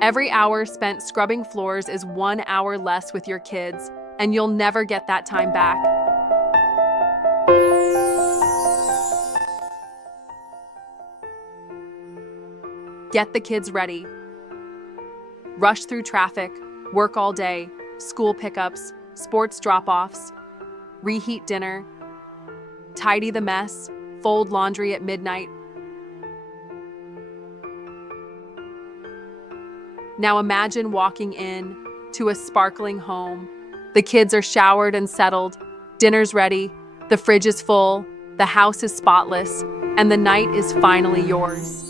Every hour spent scrubbing floors is 1 hour less with your kids, and you'll never get that time back. Get the kids ready. Rush through traffic, work all day, school pickups, sports drop-offs, reheat dinner, tidy the mess, fold laundry at midnight. Now imagine walking in to a sparkling home. The kids are showered and settled, dinner's ready, the fridge is full, the house is spotless, and the night is finally yours.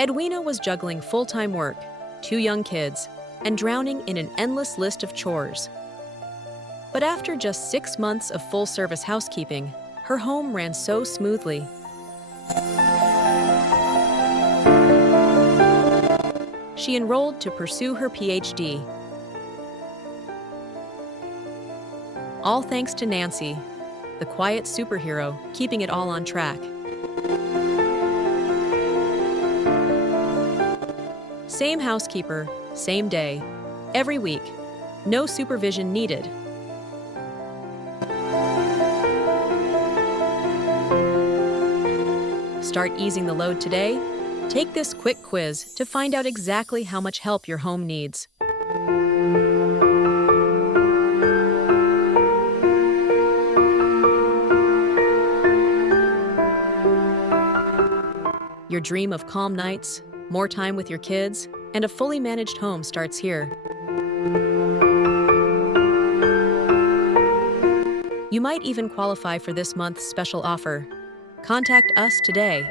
Edwina was juggling full-time work, 2 young kids, and drowning in an endless list of chores. But after just 6 months of full-service housekeeping, her home ran so smoothly. She enrolled to pursue her PhD. All thanks to Nancy, the quiet superhero keeping it all on track. Same housekeeper, same day, every week. No supervision needed. Start easing the load today? Take this quick quiz to find out exactly how much help your home needs. Your dream of calm nights, more time with your kids, and a fully managed home starts here. You might even qualify for this month's special offer. Contact us today.